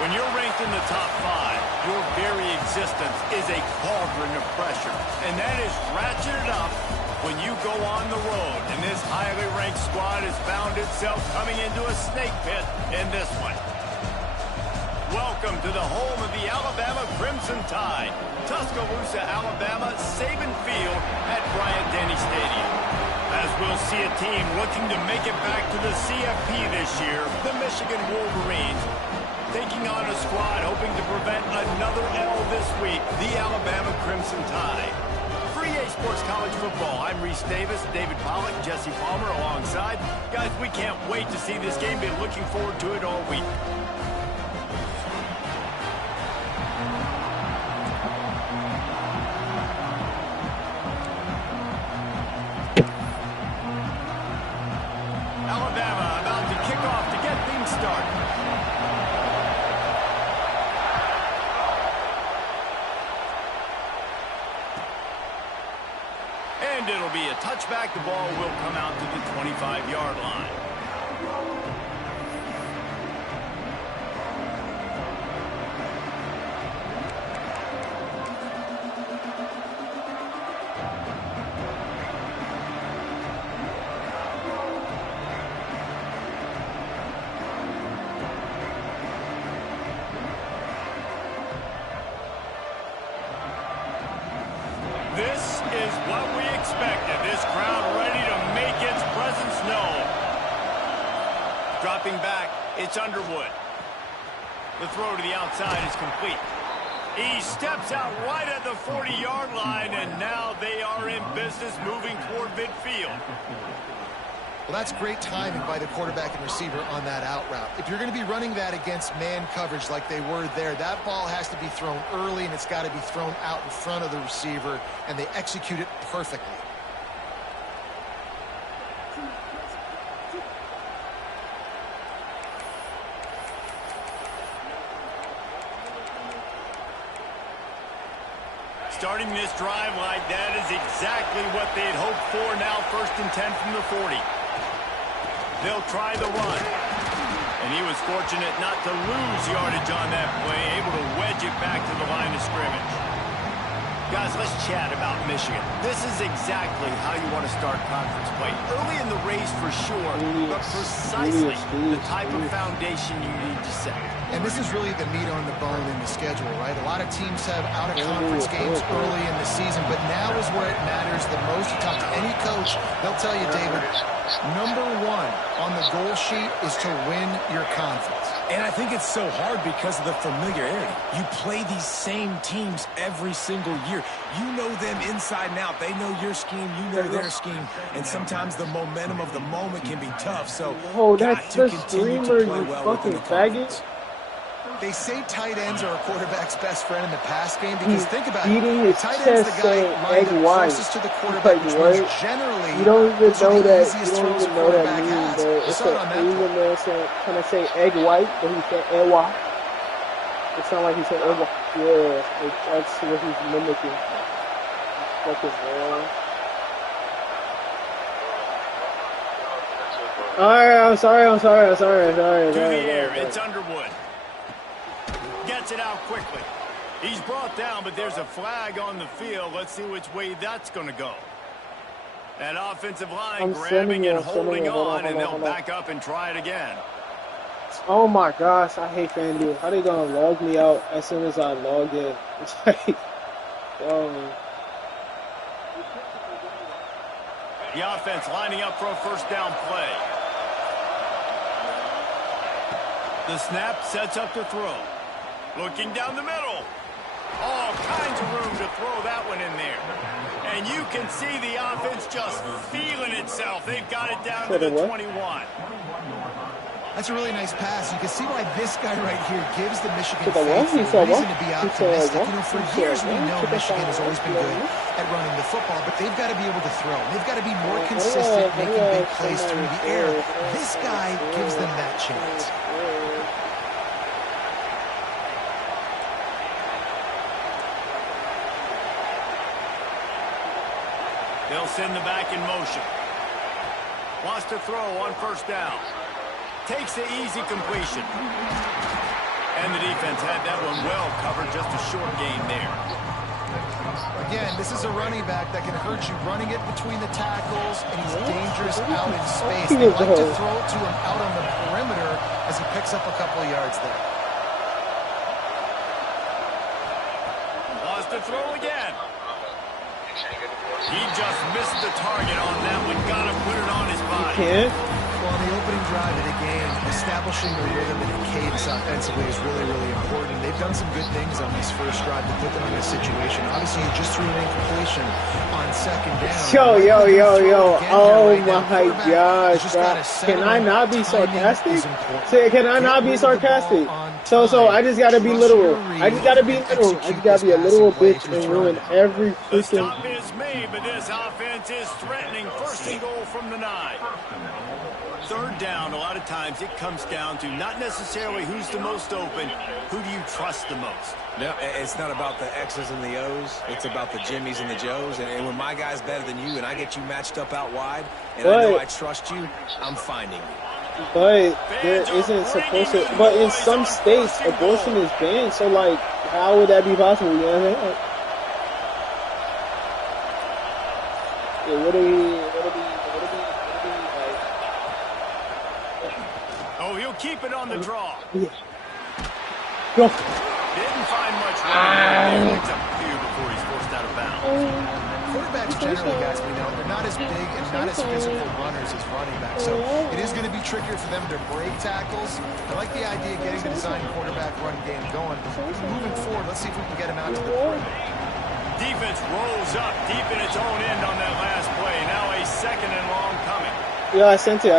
When you're ranked in the top 5, your very existence is a cauldron of pressure. And that is ratcheted up when you go on the road. And this highly ranked squad has found itself coming into a snake pit in this one. Welcome to the home of the Alabama Crimson Tide. Tuscaloosa, Alabama, Saban Field at Bryant-Denny Stadium. As we'll see a team looking to make it back to the CFP this year, the Michigan Wolverines, taking on a squad hoping to prevent another L this week, the Alabama Crimson Tide. For EA Sports College Football, I'm Reese Davis, David Pollack, Jesse Palmer alongside. Guys, we can't wait to see this game. Been looking forward to it all week. Alabama about to kick off to get things started. And it'll be a touchback. The ball will come out to the 25-yard line. This is what we expected. This crowd ready to make its presence known. Dropping back, it's Underwood. The throw to the outside is complete. He steps out right at the 40-yard line, and now they are in business moving toward midfield. Well, that's great timing by the quarterback and receiver on that out route. If you're going to be running that against man coverage like they were there, that ball has to be thrown early, and it's got to be thrown out in front of the receiver, and they execute it perfectly. Starting this drive like that is exactly what they'd hoped for. Now 1st and 10 from the 40. They'll try the run. And he was fortunate not to lose yardage on that play, able to wedge it back to the line of scrimmage. Guys, let's chat about Michigan. This is exactly how you want to start conference play. Early in the race for sure, but precisely the type of foundation you need to set. And this is really the meat on the bone in the schedule, right? A lot of teams have out-of-conference games early in the season, but now is where it matters the most. You talk to any coach, they'll tell you, David, number 1 on the goal sheet is to win your conference. And I think it's so hard because of the familiarity. You play these same teams every single year. You know them inside and out. They know your scheme, you know their scheme, and sometimes the momentum of the moment can be tough. So, that's the streamer, you fucking faggot. They say tight ends are a quarterback's best friend in the pass game because think about it. Tight end's the guy lined up closest to the quarterback, which means generally you don't even know that. You don't even know that mean, but it's an Asian man trying to say egg white, but he said egg white. It sounds like he said egg white. Yeah, that's what he's mimicking. Fucking man. Alright, I'm sorry. To the air, it's Underwood. Gets it out quickly. He's brought down, but there's a flag on the field. Let's see which way that's going to go. That offensive line grabbing and holding on, and they'll back up and try it again. Oh my gosh, I hate FanDuel. How they gonna log me out as soon as I log in? It's like, The offense lining up for a first down play. The snap sets up to throw. Looking down the middle. All kinds of room to throw that one in there. And you can see the offense just feeling itself. They've got it down to the 21. That's a really nice pass. You can see why this guy right here gives the Michigan faithful a reason to be optimistic. You know, for years we know Michigan has always been good at running the football, but they've got to be able to throw. They've got to be more consistent, making big plays through the air. This guy gives them that chance. They'll send the back in motion. Wants to throw on first down. Takes the easy completion. And the defense had that one well covered, just a short gain there. Again, this is a running back that can hurt you running it between the tackles, and he's dangerous out in space. They like to throw it to him out on the perimeter as he picks up a couple of yards there. Lost the throw again. He just missed the target on that one. Got to put it on his body. Well, in the opening drive of the game, establishing a rhythm and a cadence offensively is really, really important. They've done some good things on this first drive to put them in this situation. Obviously, you just threw an incompletion on second down. Yo. Oh, my gosh. Can I not be sarcastic? Can I not be sarcastic? So I just got to be literal. I just got to be literal. I just got to be a literal bitch and ruin every The freaking... stop is made, but this offense is threatening. First and goal from the 9. Third down, a lot of times it comes down to not necessarily who's the most open, who do you trust the most? No, it's not about the X's and the O's. It's about the Jimmies and the Joes. And when my guy's better than you and I get you matched up out wide, and I know I trust you, I'm finding you. But there isn't supposed to... But in some states, abortion is banned. So, like, how would that be possible? You know what I mean? Yeah, what do we... Oh, he'll keep it on the draw. Go. Didn't find much room. Picks up a few before he's forced out of bounds. Quarterbacks generally, guys, we know, they're not as big and not as physical runners as running backs. So it is going to be trickier for them to break tackles. I like the idea of getting the design quarterback run game going. Moving forward, let's see if we can get him out to the perimeter. Defense rolls up deep in its own end on that last play. Now a second and long coming. Yeah, I sent it.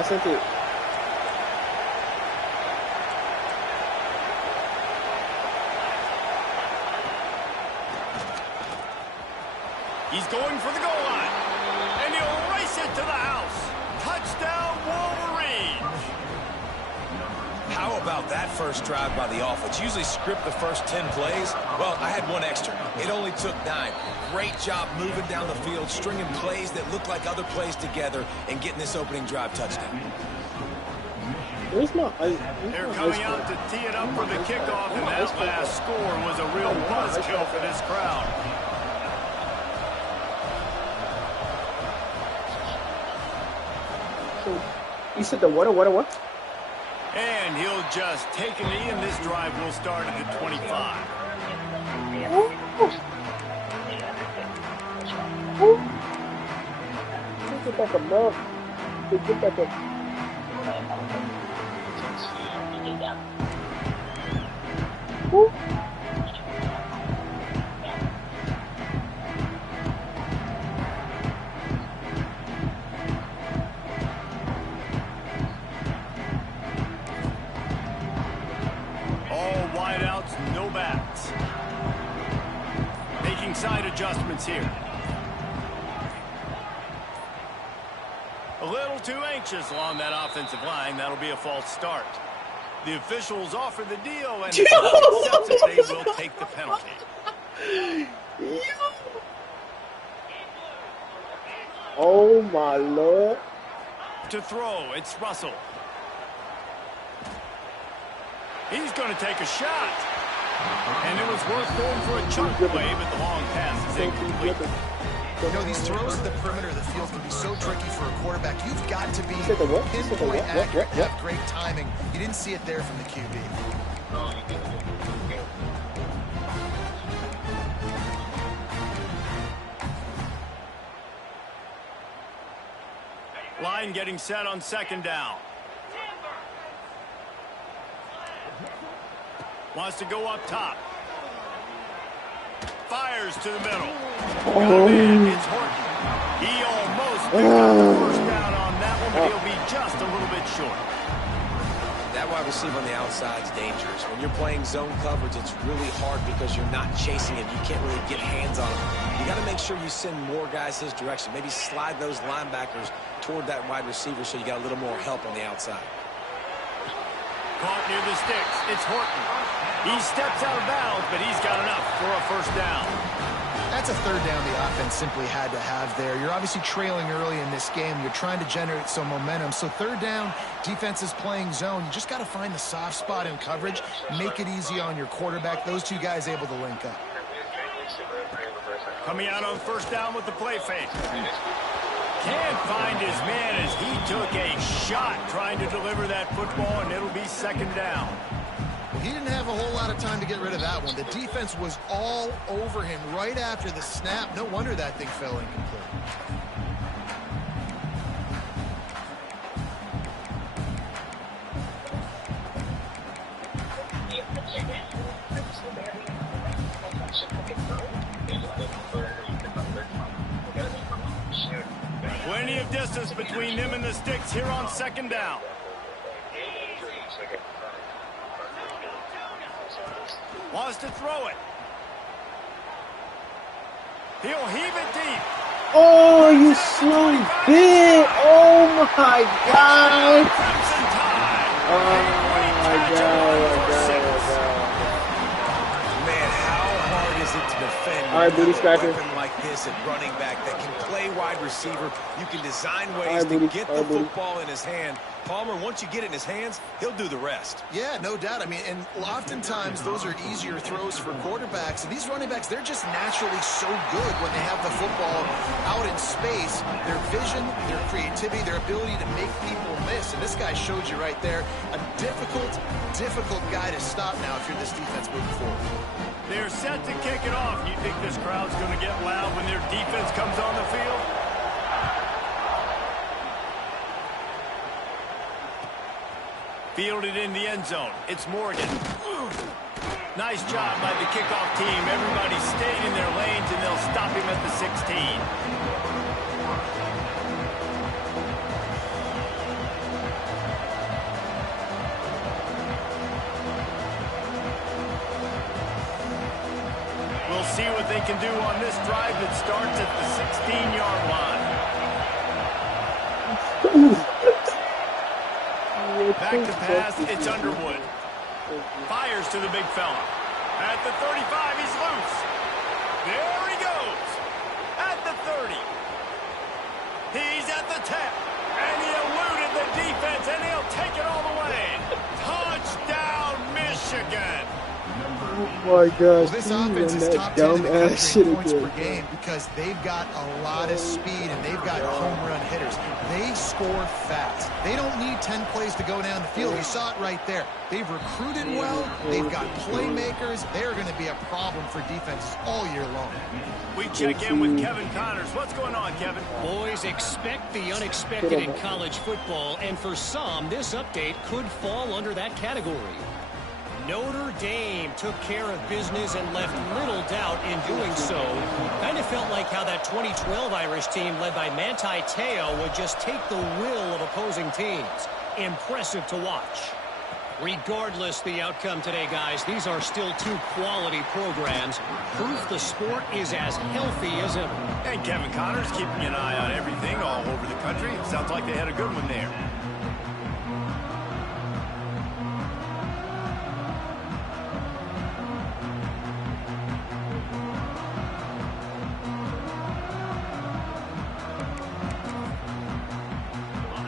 He's going for the goal line. And he'll race it to the house. Touchdown, Wolverines. How about that first drive by the offense? Usually script the first 10 plays. Well, I had one extra. It only took 9. Great job moving down the field, stringing plays that look like other plays together, and getting this opening drive touchdown. They're coming out to tee it up for the kickoff, and that last score was a real buzzkill for this crowd. You said the what? And he'll just take a knee, and this drive will start at the 25. Get back up, man. Get back up. No backs. Making side adjustments here. A little too anxious along that offensive line. That'll be a false start. The officials offer the deal, and if he accepts it, they will take the penalty. Oh, my Lord. To throw, it's Russell. He's going to take a shot. And it was worth going for a chunk play, but the long pass is incomplete. You know, these throws at the perimeter of the field can be so tricky for a quarterback. You've got to be pinpoint accurate, have great timing. You didn't see it there from the QB. Line getting set on second down. Wants to go up top. Fires to the middle. It's Horton. He almost picked up the first down on that one, but he'll be just a little bit short. That wide receiver on the outside is dangerous. When you're playing zone coverage, it's really hard because you're not chasing him. You can't really get hands on him. You got to make sure you send more guys his direction. Maybe slide those linebackers toward that wide receiver so you got a little more help on the outside. Caught near the sticks. It's Horton. He steps out of bounds, but he's got enough for a first down. That's a third down the offense simply had to have there. You're obviously trailing early in this game. You're trying to generate some momentum. So third down, defense is playing zone. You just got to find the soft spot in coverage, make it easy on your quarterback. Those two guys able to link up. Coming out on first down with the play fake. Can't find his man as he took a shot trying to deliver that football, and it'll be second down. He didn't have a whole lot of time to get rid of that one. The defense was all over him right after the snap. No wonder that thing fell incomplete. Plenty of distance between them and the sticks here on second down. Wants to throw it. He'll heave it deep. Oh, you slow bit. Oh, my God. Oh, my God. Man, how hard is it to defend? All right, booty scratcher. A weapon like this at running back that can play wide receiver. You can design ways to get the football in his hand. Palmer, once you get it in his hands, he'll do the rest. Yeah, no doubt. I mean, and oftentimes those are easier throws for quarterbacks. And these running backs, they're just naturally so good when they have the football out in space. Their vision, their creativity, their ability to make people miss. And this guy showed you right there, a difficult guy to stop now if you're this defense moving forward. They're set to kick it off. You think this crowd's going to get loud when their defense comes on the field? Fielded in the end zone. It's Morgan. Nice job by the kickoff team. Everybody stayed in their lanes, and they'll stop him at the 16. We'll see what they can do on this drive that starts at the 16-yard line. Back to pass, it's Underwood. Fires to the big fella. At the 35, he's loose. There he goes. At the 30. He's at the 10. And he eluded the defense, and he'll take it all the way. Touchdown, Michigan. Oh my gosh, Well, this offense is top 10 in the country in points per game because they've got a lot of speed and they've got home run hitters. They score fast. They don't need 10 plays to go down the field. You saw it right there. They've recruited well. They've got playmakers. They're going to be a problem for defenses all year long. We check in with Kevin Connors. What's going on, Kevin? Boys, expect the unexpected in college football, and for some, this update could fall under that category. Notre Dame took care of business and left little doubt in doing so. Kind of felt like how that 2012 Irish team led by Manti Te'o would just take the will of opposing teams. Impressive to watch. Regardless the outcome today, guys, these are still two quality programs. Proof the sport is as healthy as ever. And Kevin Connors keeping an eye on everything all over the country. It sounds like they had a good one there.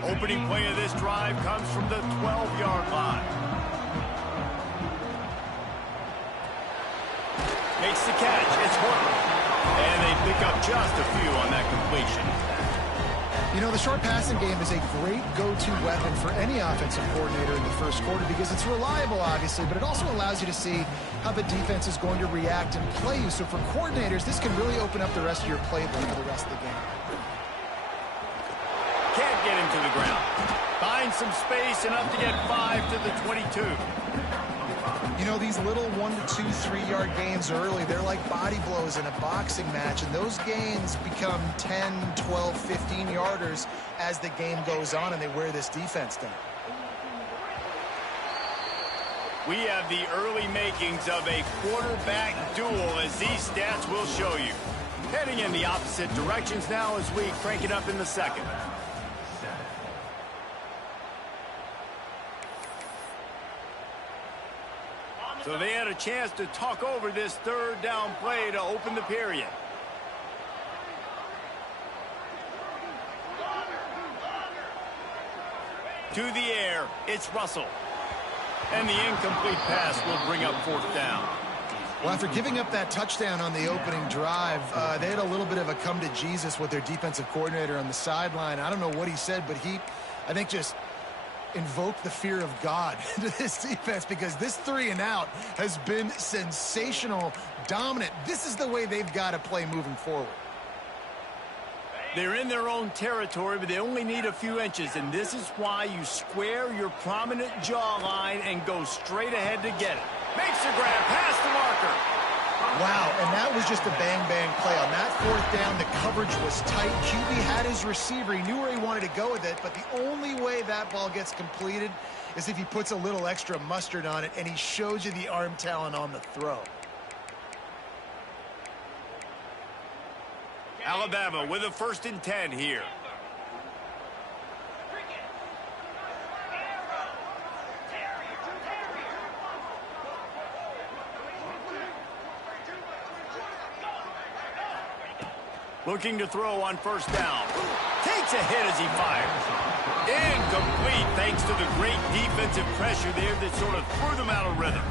Opening play of this drive comes from the 12-yard line. Makes the catch. It's Horton. And they pick up just a few on that completion. You know, the short passing game is a great go-to weapon for any offensive coordinator in the first quarter because it's reliable, obviously, but it also allows you to see how the defense is going to react and play you. So for coordinators, this can really open up the rest of your playbook for the rest of the game. Can't get him to the ground. Finds some space, enough to get 5 to the 22. You know, these little 1 to 2, 3-yard gains early, they're like body blows in a boxing match, and those gains become 10, 12, 15-yarders as the game goes on and they wear this defense down. We have the early makings of a quarterback duel, as these stats will show you. Heading in the opposite directions now as we crank it up in the second. So they had a chance to talk over this third down play to open the period. To the air, it's Russell. And the incomplete pass will bring up 4th down. Well, after giving up that touchdown on the opening drive, they had a little bit of a come to Jesus with their defensive coordinator on the sideline. I don't know what he said, but he, I think, just invoked the fear of God into this defense, because this 3-and-out has been sensational, dominant. This is the way they've got to play moving forward. They're in their own territory, but they only need a few inches, and this is why you square your prominent jawline and go straight ahead to get it. Makes the grab, past the marker. Wow, and that was just a bang-bang play. On that 4th down, the coverage was tight. QB had his receiver. He knew where he wanted to go with it, but the only way that ball gets completed is if he puts a little extra mustard on it, and he shows you the arm talent on the throw. Alabama with a 1st and 10 here. Looking to throw on 1st down. Takes a hit as he fires. Incomplete thanks to the great defensive pressure there that sort of threw them out of rhythm.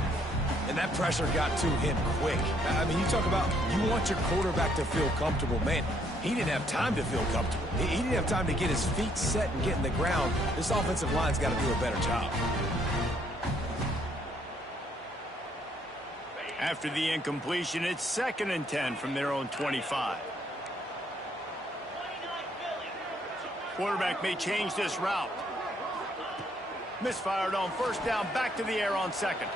And that pressure got to him quick. I mean, you talk about you want your quarterback to feel comfortable. Man, he didn't have time to feel comfortable. He didn't have time to get his feet set and get in the ground. This offensive line's got to do a better job. After the incompletion, it's 2nd and 10 from their own 25. Quarterback may change this route. Misfired on 1st down, back to the air on 2nd.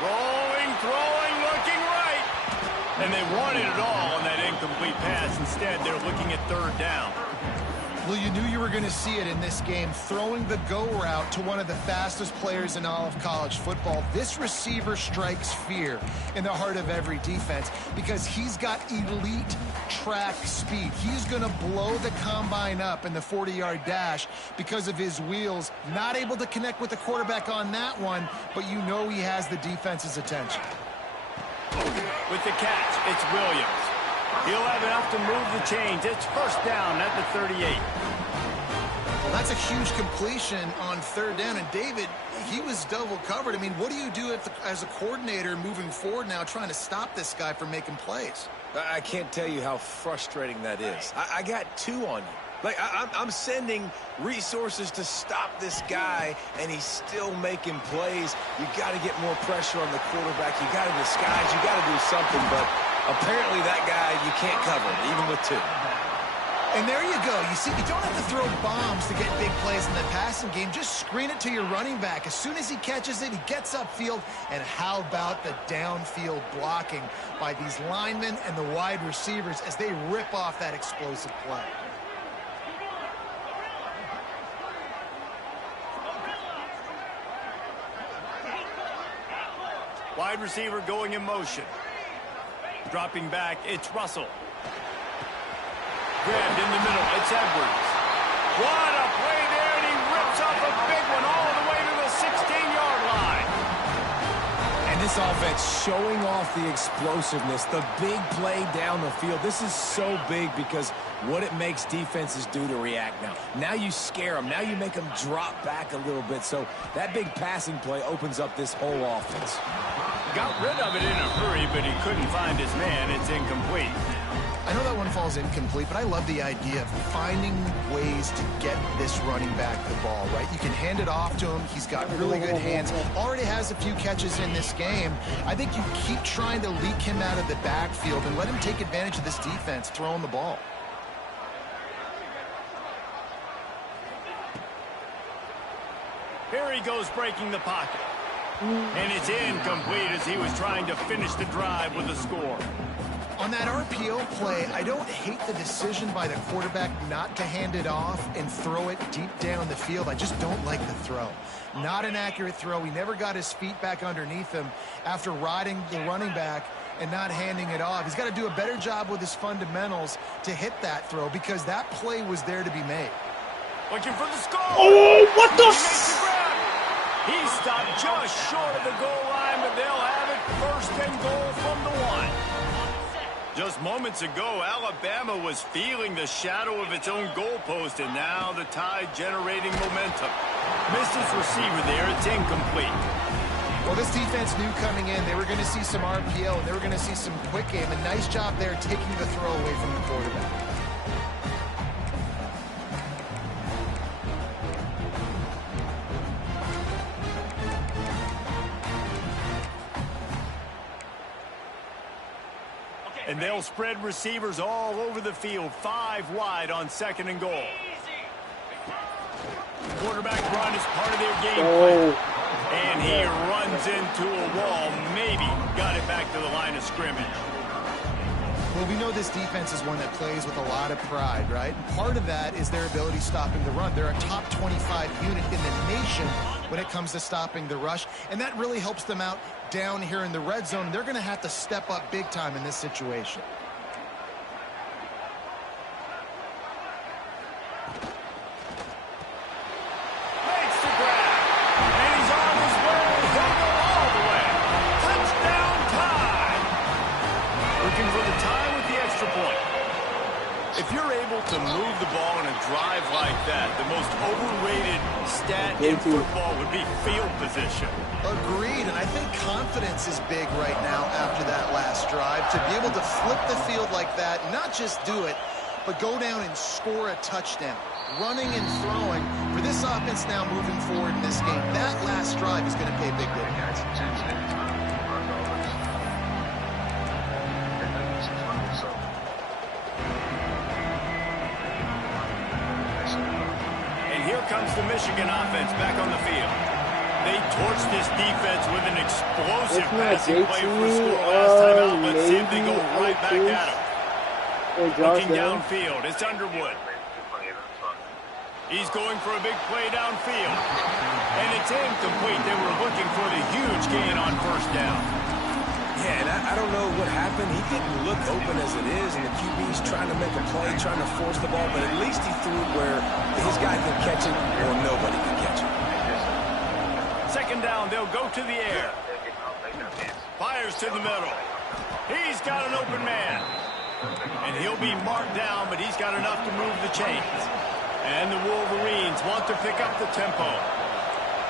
Rolling, throwing, looking right. And they wanted it all on that incomplete pass. Instead, they're looking at 3rd down. Well, you knew you were going to see it in this game, throwing the go route to one of the fastest players in all of college football. This receiver strikes fear in the heart of every defense because he's got elite track speed. He's going to blow the combine up in the 40-yard dash because of his wheels. Not able to connect with the quarterback on that one, but you know he has the defense's attention. With the catch, it's Williams. He'll have enough to move the chains. It's 1st down at the 38. Well, that's a huge completion on 3rd down. And David, he was double covered. I mean, what do you do as a coordinator moving forward now trying to stop this guy from making plays? I can't tell you how frustrating that is. I got 2 on you. Like, I'm sending resources to stop this guy, and he's still making plays. You got to get more pressure on the quarterback. You got to disguise. You got to do something, but apparently that guy, you can't cover it, even with 2. And there you go. You see, you don't have to throw bombs to get big plays in the passing game. Just screen it to your running back. As soon as he catches it, he gets upfield. And how about the downfield blocking by these linemen and the wide receivers as they rip off that explosive play? Wide receiver going in motion. Dropping back, it's Russell. Grabbed in the middle, it's Edwards. What a play there, and he rips off a big one all the way to the 16-yard line. And this offense showing off the explosiveness, the big play down the field. This is so big because what it makes defenses do to react now. Now you scare them. Now you make them drop back a little bit. So that big passing play opens up this whole offense. Got rid of it in a hurry, but he couldn't find his man. It's incomplete. I know that one falls incomplete, but I love the idea of finding ways to get this running back the ball, right? You can hand it off to him. He's got really good hands. Already has a few catches in this game. I think you keep trying to leak him out of the backfield and let him take advantage of this defense throwing the ball. Here he goes breaking the pocket. And it's incomplete as he was trying to finish the drive with a score. On that RPO play, I don't hate the decision by the quarterback not to hand it off and throw it deep down the field. I just don't like the throw. Not an accurate throw. He never got his feet back underneath him after riding the running back and not handing it off. He's got to do a better job with his fundamentals to hit that throw because that play was there to be made. Looking for the score. Oh, what the He stopped just short of the goal line, but they'll have it 1st and goal from the 1. Just moments ago, Alabama was feeling the shadow of its own goalpost, and now the Tide generating momentum. Missed his receiver there. It's incomplete. Well, this defense knew coming in they were going to see some RPO, and they were going to see some quick game. A nice job there taking the throw away from the quarterback. And they'll spread receivers all over the field, 5 wide on 2nd and goal. Quarterback run is part of their game plan. And he runs into a wall, maybe got it back to the line of scrimmage. Well, we know this defense is one that plays with a lot of pride, right? And part of that is their ability stopping the run. They're a top 25 unit in the nation when it comes to stopping the rush, and that really helps them out down here in the red zone. They're going to have to step up big time in this situation. Makes the grab, and he's on his way. He'll go all the way. Touchdown Tide. Looking for the tie with the extra point. If you're able to move the ball in a drive like that, the most overrated stat in football would be field position. Agreed, and I think confidence is big right now after that last drive. To be able to flip the field like that, not just do it, but go down and score a touchdown. Running and throwing, for this offense now moving forward in this game, that last drive is going to pay big dividends. Here comes the Michigan offense back on the field. They torched this defense with an explosive passing play for a score last time out. Let's see if they go right back at him. Looking downfield, it's Underwood. He's going for a big play downfield. And it's incomplete. They were looking for the huge gain on 1st down. Yeah, and I don't know what happened. He didn't look open as it is, and the QB's trying to make a play, trying to force the ball, but at least he threw it where his guy can catch it or nobody can catch it. 2nd down, they'll go to the air. Fires to the middle. He's got an open man. And he'll be marked down, but he's got enough to move the chains. And the Wolverines want to pick up the tempo.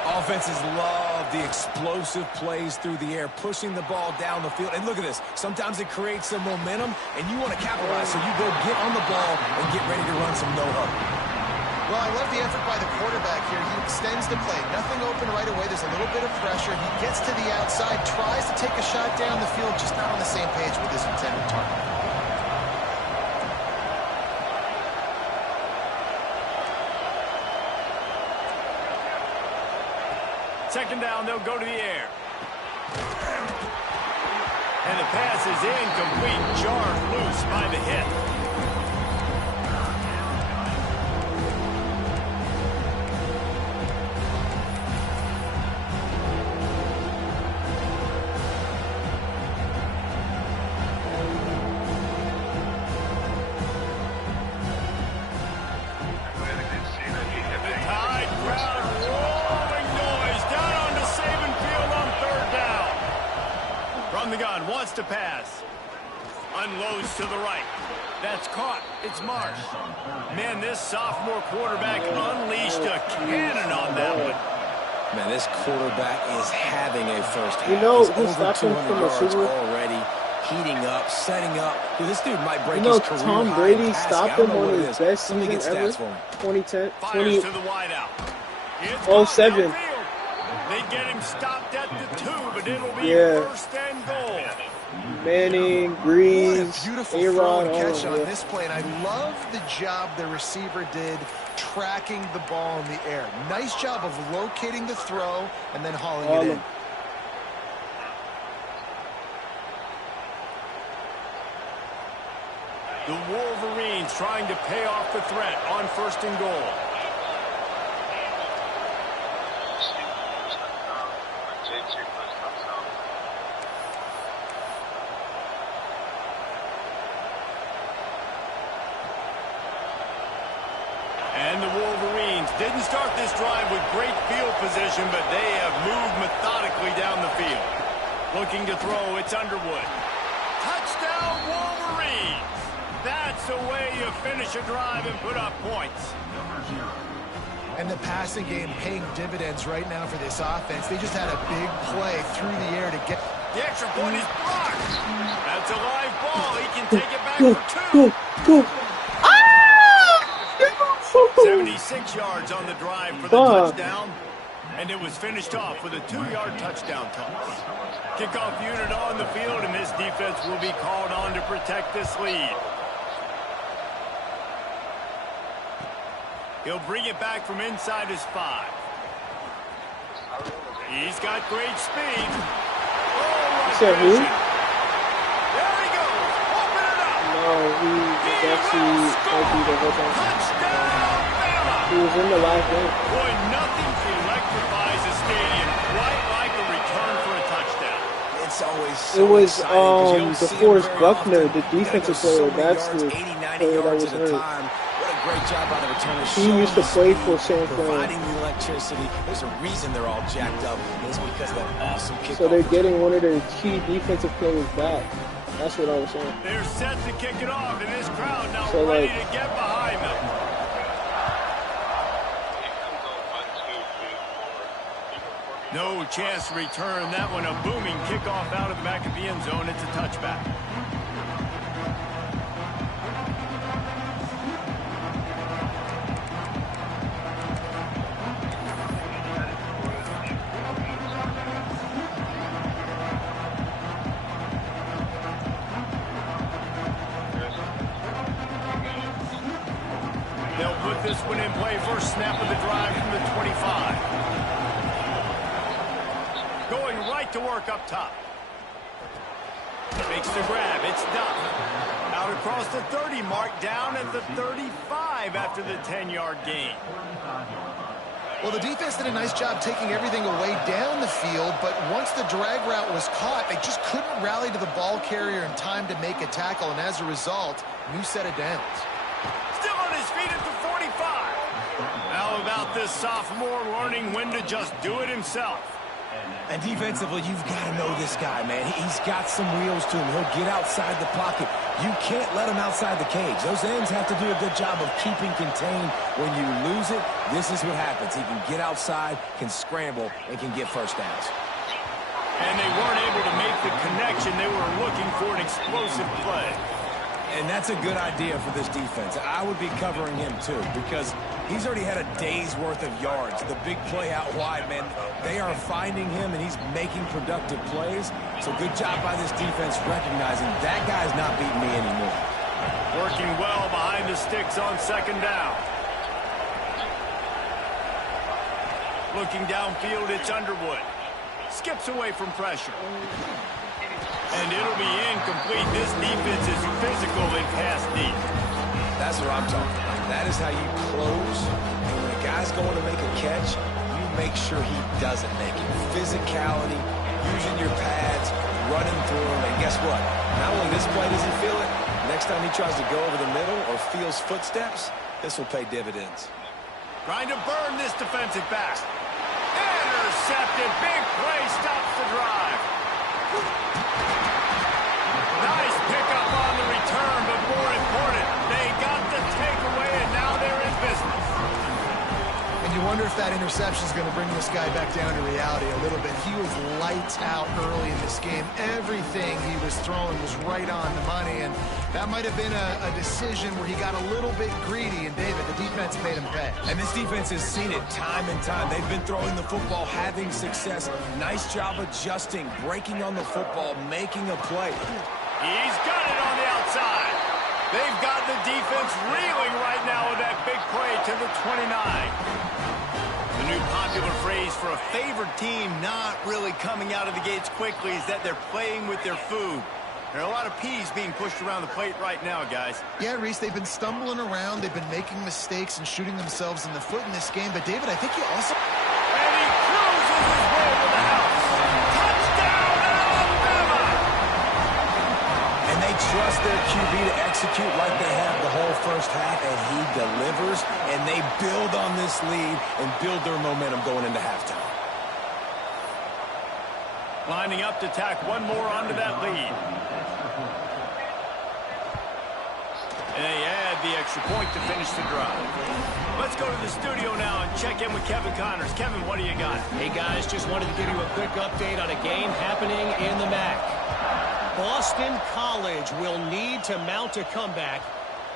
Offenses love the explosive plays through the air, pushing the ball down the field. And look at this. Sometimes it creates some momentum, and you want to capitalize, so you go get on the ball and get ready to run some no-huddle. Well, I love the effort by the quarterback here. He extends the play. Nothing open right away. There's a little bit of pressure. He gets to the outside, tries to take a shot down the field, just not on the same page with his intended target. 2nd down, they'll go to the air. And the pass is incomplete, jarred loose by the hit. Wants to pass. Unloads to the right. That's caught. It's Marsh. Man, this sophomore quarterback unleashed a cannon on that one. Man, this quarterback is having a first half. You know, he's who over stopped him 200 from a yards Super already, heating up, setting up. Dude, this dude might break you know, his career Tom high Brady in passing. stopped I don't him know on what it his is. best Somebody season get ever. stats for him. 2010, Fires to the wideout. 07. They get him stopped at the 2, but it'll be Yeah. 1st and goal. What Manning, a Breeze, beautiful A-Rod, throw all and of catch them. on Yeah. this play, and I love the job the receiver did tracking the ball in the air. Nice job of locating the throw and then hauling All it of in. them. The Wolverines trying to pay off the threat on 1st and goal. And the Wolverines didn't start this drive with great field position, but they have moved methodically down the field. Looking to throw, it's Underwood. Touchdown Wolverines. That's the way you finish a drive and put up points. And the passing game paying dividends right now for this offense. They just had a big play through the air to get... The extra point is blocked. That's a live ball. He can take it back for 2. Go. Ah! 76 yards on the drive for the touchdown. And it was finished off with a 2-yard touchdown toss. Kickoff unit on the field, and this defense will be called on to protect this lead. He'll bring it back from inside his 5. He's got great speed. Oh, said who? there he goes. Open it up. No, he was actually the whole time. Touchdown, Bama. He was in the live game. Boy, nothing electrifies a stadium quite like a return for a touchdown. It's always so It was the DeForest Buckner, the defensive player. That's the player that was hurt. Great job by the returner. He used to play for San Fran. Providing the electricity. There's a reason they're all jacked up. It's because of that awesome kick. So they're getting one of their key defensive players back. That's what I was saying. They're set to kick it off, and this crowd now So, ready like, to get behind them. No chance to return that one. A booming kickoff out of the back of the end zone. It's a touchback. They'll put this one in play. First snap of the drive from the 25. Going right to work up top. Makes the grab. It's done. Out across the 30 mark, down at the 35 after the 10-yard gain. Well, the defense did a nice job taking everything away down the field, but once the drag route was caught, they just couldn't rally to the ball carrier in time to make a tackle, and as a result, new set of downs. Still on his feet at the 45. How about this sophomore learning when to just do it himself? And defensively, you've got to know this guy, man. He's got some wheels to him. He'll get outside the pocket. You can't let him outside the cage. Those ends have to do a good job of keeping contained. When you lose it, this is what happens. He can get outside, can scramble, and can get first downs. And they weren't able to make the connection. They were looking for an explosive play. And that's a good idea for this defense. I would be covering him, too, because he's already had a day's worth of yards. The big play out wide, man, they are finding him, and he's making productive plays. So good job by this defense recognizing that guy's not beating me anymore. Working well behind the sticks on second down. Looking downfield, it's Underwood. Skips away from pressure. And it'll be incomplete. This defense is physical and pass deep. That's what I'm talking about. That is how you close. And when a guy's going to make a catch, you make sure he doesn't make it. Physicality, using your pads, running through him. And guess what? Not only this play does he feel it, next time he tries to go over the middle or feels footsteps, this will pay dividends. Trying to burn this defensive back. Intercepted. Big play stops the drive. Nice pickup on the return, but more important, they got the takeaway, and now they're in business. And you wonder if that interception is going to bring this guy back down to reality a little bit. He was lights out early in this game. Everything he was throwing was right on the money, and that might have been a decision where he got a little bit greedy, and David, the defense made him pay. And this defense has seen it time and time. They've been throwing the football, having success. Nice job adjusting, breaking on the football, making a play. He's got it on the outside. They've got the defense reeling right now with that big play to the 29. The new popular phrase for a favored team not really coming out of the gates quickly is that they're playing with their food. There are a lot of peas being pushed around the plate right now, guys. Yeah, Reese, they've been stumbling around. They've been making mistakes and shooting themselves in the foot in this game. But, David, I think you also... And he cruises his way to the house. Touchdown, Alabama! And they trust their QB to execute like they have the whole first half, and he delivers, and they build on this lead and build their momentum going into halftime. Lining up to tack one more onto that lead. And they add the extra point to finish the drive. Let's go to the studio now and check in with Kevin Connors. Kevin, what do you got? Hey, guys, just wanted to give you a quick update on a game happening in the MAC. Boston College will need to mount a comeback,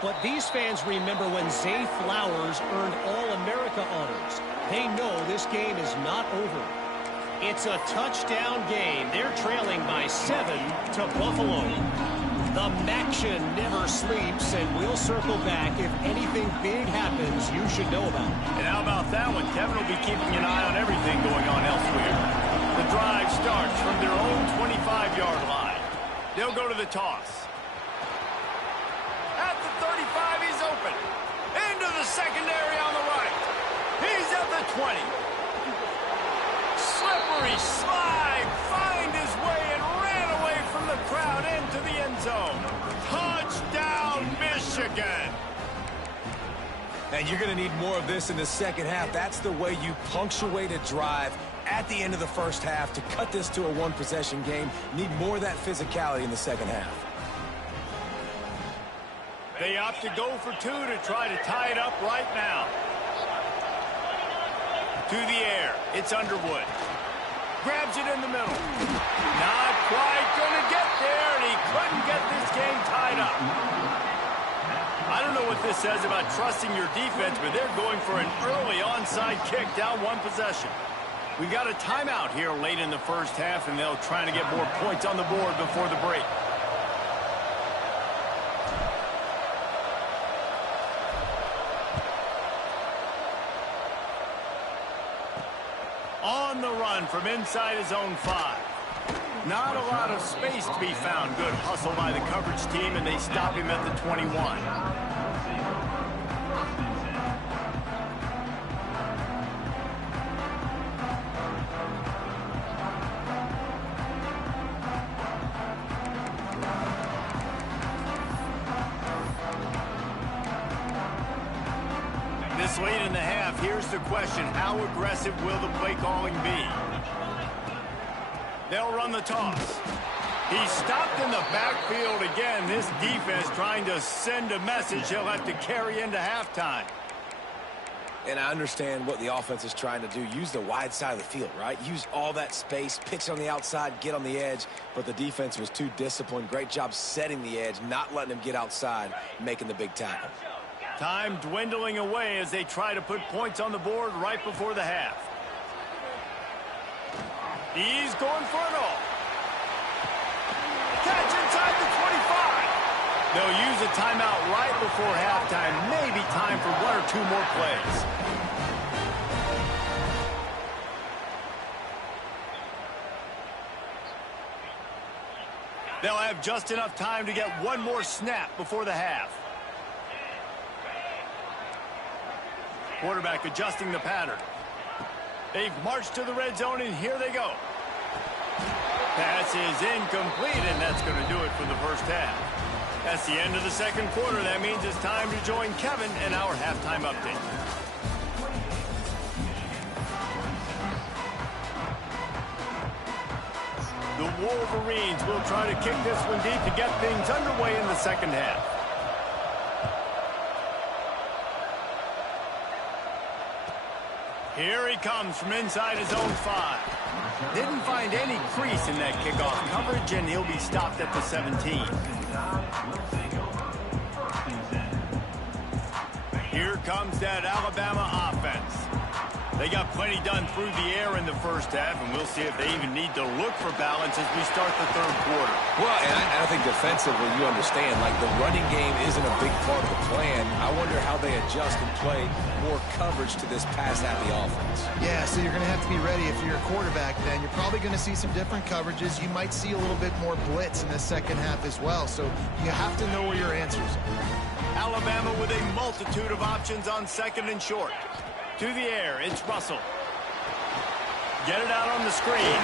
but these fans remember when Zay Flowers earned All-America honors. They know this game is not over. It's a touchdown game. They're trailing by 7 to Buffalo. The Maction never sleeps, and we'll circle back if anything big happens you should know about. And how about that one? Kevin will be keeping an eye on everything going on elsewhere. The drive starts from their own 25-yard line. They'll go to the toss. At the 35, he's open. Into the secondary on the right. He's at the 20. Slippery slide. Find his way and ran away from the crowd into the end zone. Touchdown, Michigan. And you're going to need more of this in the second half. That's the way you punctuate a drive at the end of the first half to cut this to a one-possession game. Need more of that physicality in the second half. They opt to go for 2 to try to tie it up right now. To the air. It's Underwood. Grabs it in the middle. Not quite going to get there, and he couldn't get this game tied up. I don't know what this says about trusting your defense, but they're going for an early onside kick down one possession. We got a timeout here late in the first half, and they'll try to get more points on the board before the break. On the run from inside his own 5. Not a lot of space to be found. Good hustle by the coverage team, and they stop him at the 21. This late in the half, here's the question. How aggressive will the play calling be? They'll run the toss. He's stopped in the backfield again. This defense trying to send a message he'll have to carry into halftime. And I understand what the offense is trying to do. Use the wide side of the field, right? Use all that space, pitch on the outside, get on the edge. But the defense was too disciplined. Great job setting the edge, not letting him get outside, making the big tackle. Time dwindling away as they try to put points on the board right before the half. He's going for it all. Catch inside the 25. They'll use a timeout right before halftime. Maybe time for 1 or 2 more plays. They'll have just enough time to get 1 more snap before the half. Quarterback adjusting the pattern. They've marched to the red zone, and here they go. Pass is incomplete, and that's going to do it for the first half. That's the end of the second quarter. That means it's time to join Kevin in our halftime update. The Wolverines will try to kick this one deep to get things underway in the second half. Here he comes from inside his own 5. Didn't find any crease in that kickoff coverage, and he'll be stopped at the 17. Here comes that Alabama offense. They got plenty done through the air in the first half, and we'll see if they even need to look for balance as we start the third quarter. Well, and I think defensively, you understand, like the running game isn't a big part of the plan. I wonder how they adjust and play more coverage to this pass-happy offense. Yeah, so you're going to have to be ready if you're a quarterback then. You're probably going to see some different coverages. You might see a little bit more blitz in the second half as well, so you have to know where your answers are. Alabama with a multitude of options on second and short. To the air, it's Russell. Get it out on the screen.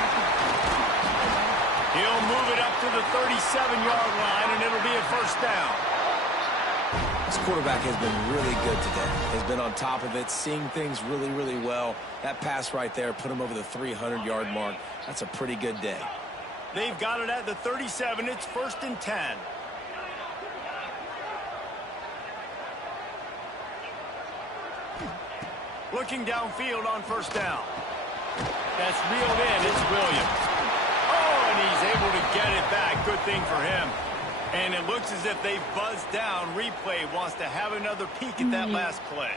He'll move it up to the 37-yard line, and it'll be a first down. This quarterback has been really good today. Has been on top of it, seeing things really, really well. That pass right there put him over the 300-yard mark. That's a pretty good day. They've got it at the 37. It's 1st and 10. Looking downfield on first down. That's reeled in. It's Williams. Oh, and he's able to get it back. Good thing for him. And it looks as if they've buzzed down. Replay wants to have another peek at that last play.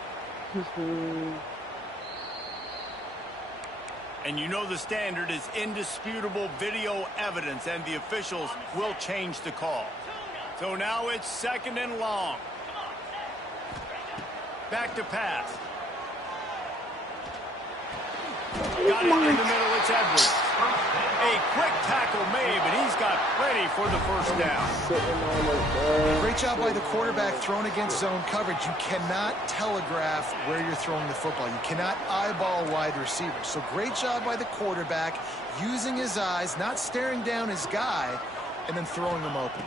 And you know the standard is indisputable video evidence, and the officials will change the call. So now it's 2nd and long. Back to pass. Got it in the middle. It's Edwards. A quick tackle made, but he's got plenty for the first down. Great job by the quarterback thrown against zone coverage. You cannot telegraph where you're throwing the football. You cannot eyeball wide receivers. So great job by the quarterback using his eyes, not staring down his guy, and then throwing him open.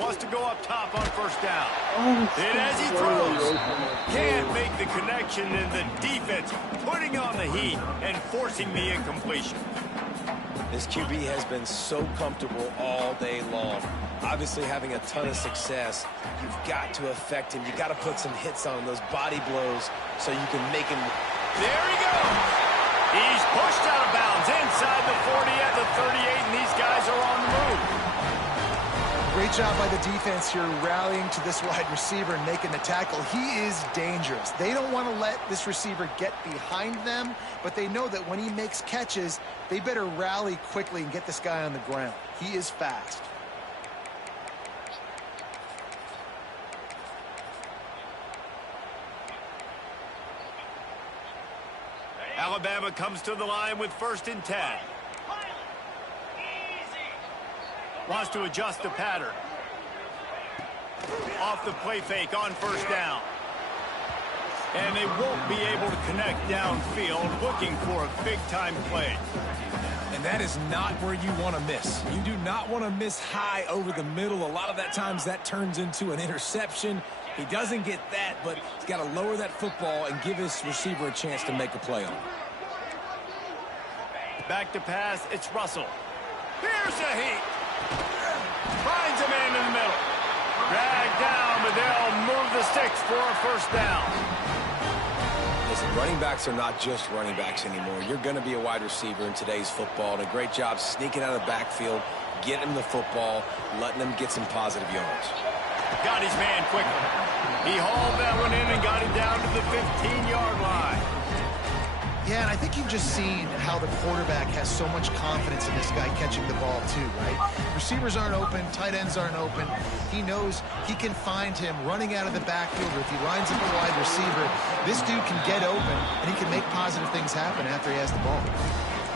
Wants to go up top on first down. And as he throws, can't make the connection, and the defense putting on the heat and forcing the incompletion. This QB has been so comfortable all day long. Obviously having a ton of success. You've got to affect him. You've got to put some hits on him, those body blows, so you can make him. There he goes. He's pushed out of bounds inside the 40 at the 38, and these guys are on the move. Great job by the defense here rallying to this wide receiver and making the tackle. He is dangerous. They don't want to let this receiver get behind them, but they know that when he makes catches, they better rally quickly and get this guy on the ground. He is fast. Alabama comes to the line with 1st and 10. Wants to adjust the pattern. Off the play fake on first down. And they won't be able to connect downfield, looking for a big-time play. And that is not where you want to miss. You do not want to miss high over the middle. A lot of that times that turns into an interception. He doesn't get that, but he's got to lower that football and give his receiver a chance to make a play on it. Back to pass, it's Russell. Here's a heat. Finds a man in the middle. Dragged down, but they'll move the sticks for a first down. Listen, running backs are not just running backs anymore. You're going to be a wide receiver in today's football. And a great job sneaking out of the backfield, getting him the football, letting him get some positive yards. Got his man quickly. He hauled that one in and got it down to the 15-yard line. Yeah, and I think you've just seen how the quarterback has so much confidence in this guy catching the ball too, right? Receivers aren't open, tight ends aren't open. He knows he can find him running out of the backfield, or if he lines up a wide receiver, this dude can get open, and he can make positive things happen after he has the ball.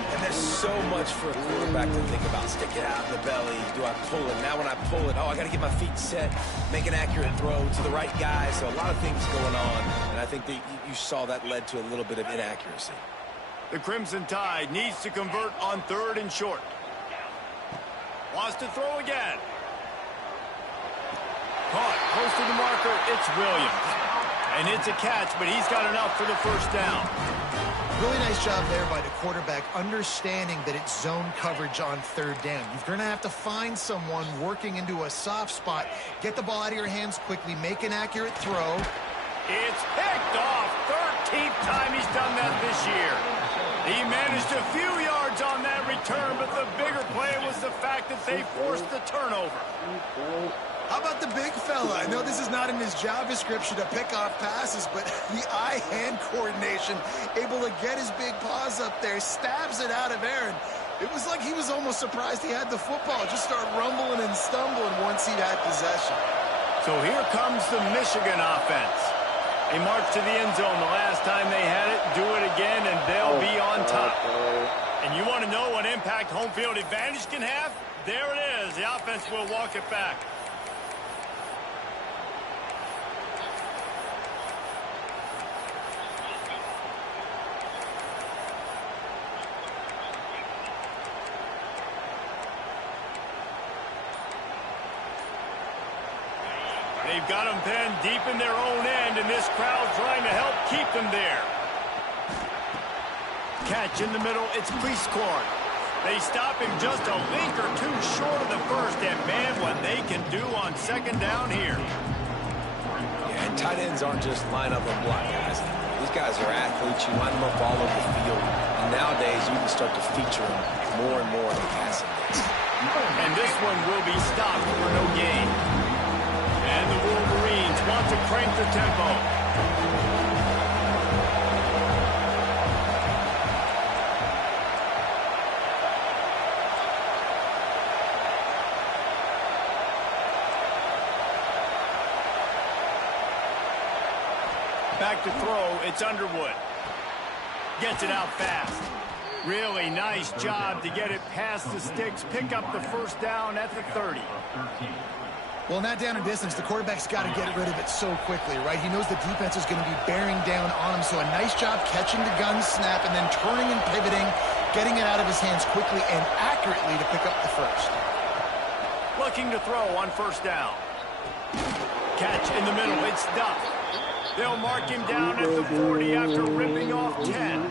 And there's so much for a quarterback to think about. Stick it out in the belly. Do I pull it? Now when I pull it, oh, I got to get my feet set, make an accurate throw to the right guy. So a lot of things going on, and I think that you saw that led to a little bit of inaccuracy. The Crimson Tide needs to convert on 3rd and short. Wants to throw again. Caught close to the marker. It's Williams. And it's a catch, but he's got enough for the first down. Really nice job there by the quarterback, understanding that it's zone coverage on 3rd down. You're going to have to find someone working into a soft spot, get the ball out of your hands quickly, make an accurate throw. It's picked off. 13th time he's done that this year. He managed a few yards on that return, but the bigger play was the fact that they forced the turnover. How about the big fella? I know this is not in his job description to pick off passes, but the eye-hand coordination, able to get his big paws up there, stabs it out of Aaron. It was like he was almost surprised he had the football. Just start rumbling and stumbling once he had possession. So here comes the Michigan offense. They march to the end zone the last time they had it, do it again, and they'll be on top. And you want to know what impact home field advantage can have? There it is. The offense will walk it back. They've got them pinned deep in their own end, and this crowd trying to help keep them there. Catch in the middle, it's Priestcorn. They stop him just a link or two short of the first, and man, what they can do on 2nd down here. Yeah, and tight ends aren't just line up and block guys. These guys are athletes. You line them up all over the field. And nowadays, you can start to feature them more and more in the passing game. And this one will be stopped for no gain. And the Wolverines want to crank the tempo. Back to throw, it's Underwood. Gets it out fast. Really nice job to get it past the sticks, pick up the first down at the 30. Well, not down in distance. The quarterback's got to get rid of it so quickly, right? He knows the defense is going to be bearing down on him, so a nice job catching the gun snap and then turning and pivoting, getting it out of his hands quickly and accurately to pick up the first. Looking to throw on first down. Catch in the middle, it's stuffed. They'll mark him down at the 40 after ripping off 10.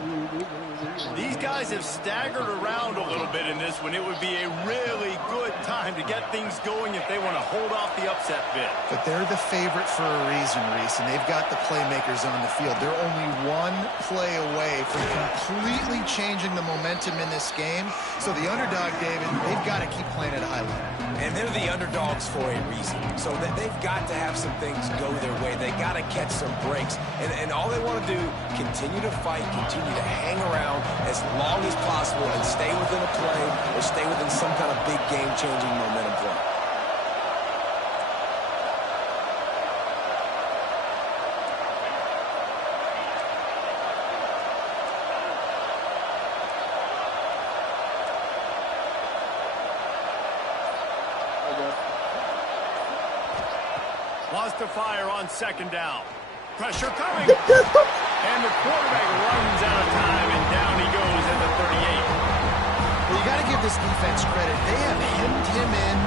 These guys have staggered around a little bit in this one. It would be a really good time to get things going if they want to hold off the upset bid. But they're the favorite for a reason, Reese, and they've got the playmakers on the field. They're only one play away from completely changing the momentum in this game. So the underdog, David, they've got to keep playing at a high level. And they're the underdogs for a reason. So that they've got to have some things go their way. They got to catch some breaks. And all they want to do, continue to fight, continue to hang around as long as possible and stay within a play or stay within some kind of big game-changing momentum play. Lost to fire on second down. Pressure coming. And the quarterback runs out of time, and down he goes at the 38. Well, you got to give this defense credit. They have hemmed him in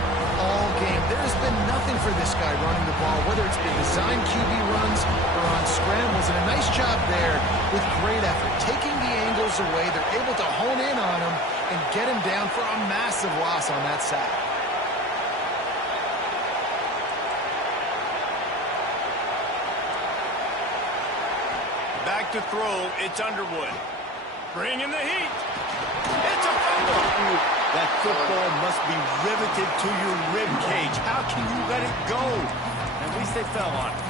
all game. There has been nothing for this guy running the ball, whether it's been design QB runs or on scrambles. And a nice job there with great effort. Taking the angles away, they're able to hone in on him and get him down for a massive loss on that sack. Back to throw, it's Underwood. Bringing the heat. It's a fumble. That football must be riveted to your rib cage. How can you let it go? At least they fell on it.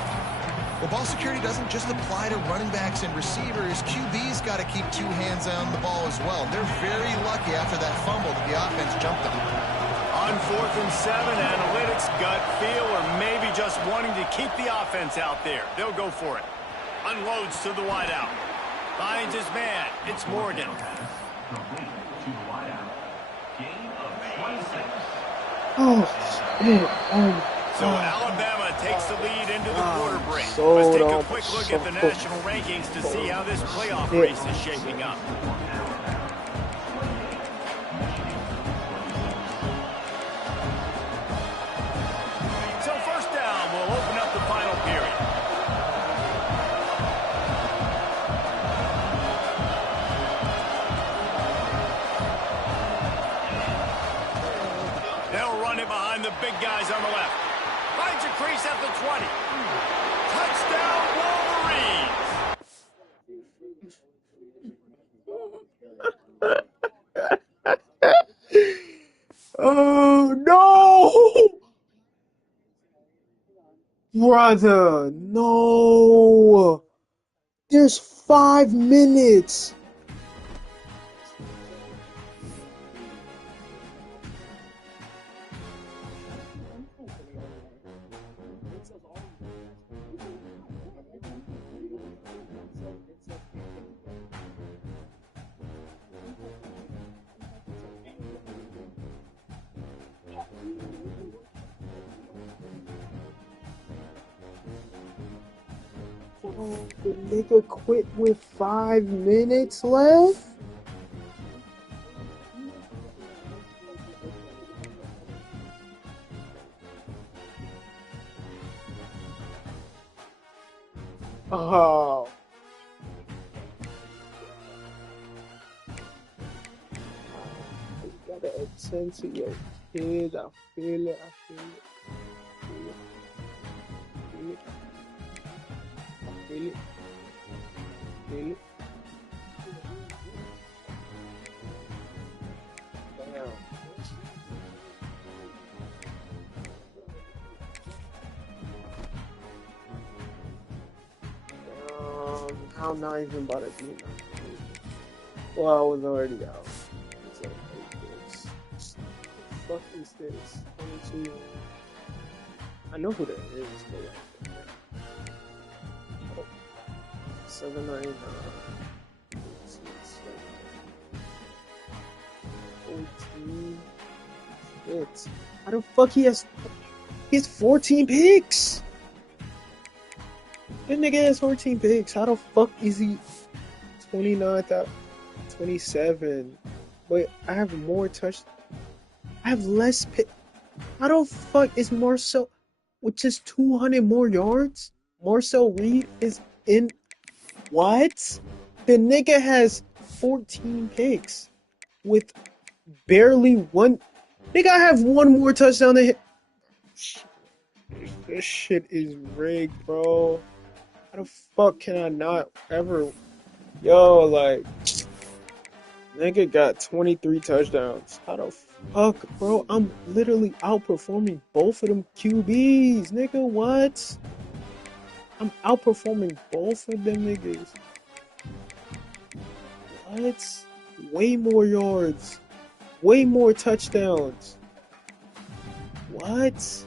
Well, ball security doesn't just apply to running backs and receivers. QB's got to keep two hands on the ball as well. They're very lucky after that fumble that the offense jumped on. On 4th and 7, analytics, gut feel, or maybe just wanting to keep the offense out there. They'll go for it. Unloads to the wideout. Finds his man. It's Morgan. So Alabama takes the lead into the quarter break. Let's take a quick look at the national rankings to see how this playoff race is shaping up. So first down will open up the final period. They'll run it behind the big guys on the left. Finds a crease at the 20. Touchdown, Wolverines! Oh no, brother, no. There's 5 minutes. The nigga quit with 5 minutes left? Oh. You gotta attend to your kid. I feel it. Really? Damn. I'm not even about to do that. Well, I was already out. So, what the fuck is this? 22. I know who that is, but like, 799. 14. Shit. How the fuck he has 14 picks? This nigga has 14 picks. How the fuck is he 27? Wait, I have more touch. I have less pick. How the fuck is Marcel with just 200 more yards? Marcel Reed is in. What? The nigga has 14 picks with barely one. Nigga, I have one more touchdown to hit. This shit is rigged, bro. How the fuck can I not ever? Yo, like, nigga got 23 touchdowns. How the fuck, bro? I'm literally outperforming both of them QBs, nigga. What? I'm outperforming both of them niggas. What? Way more yards. Way more touchdowns. What?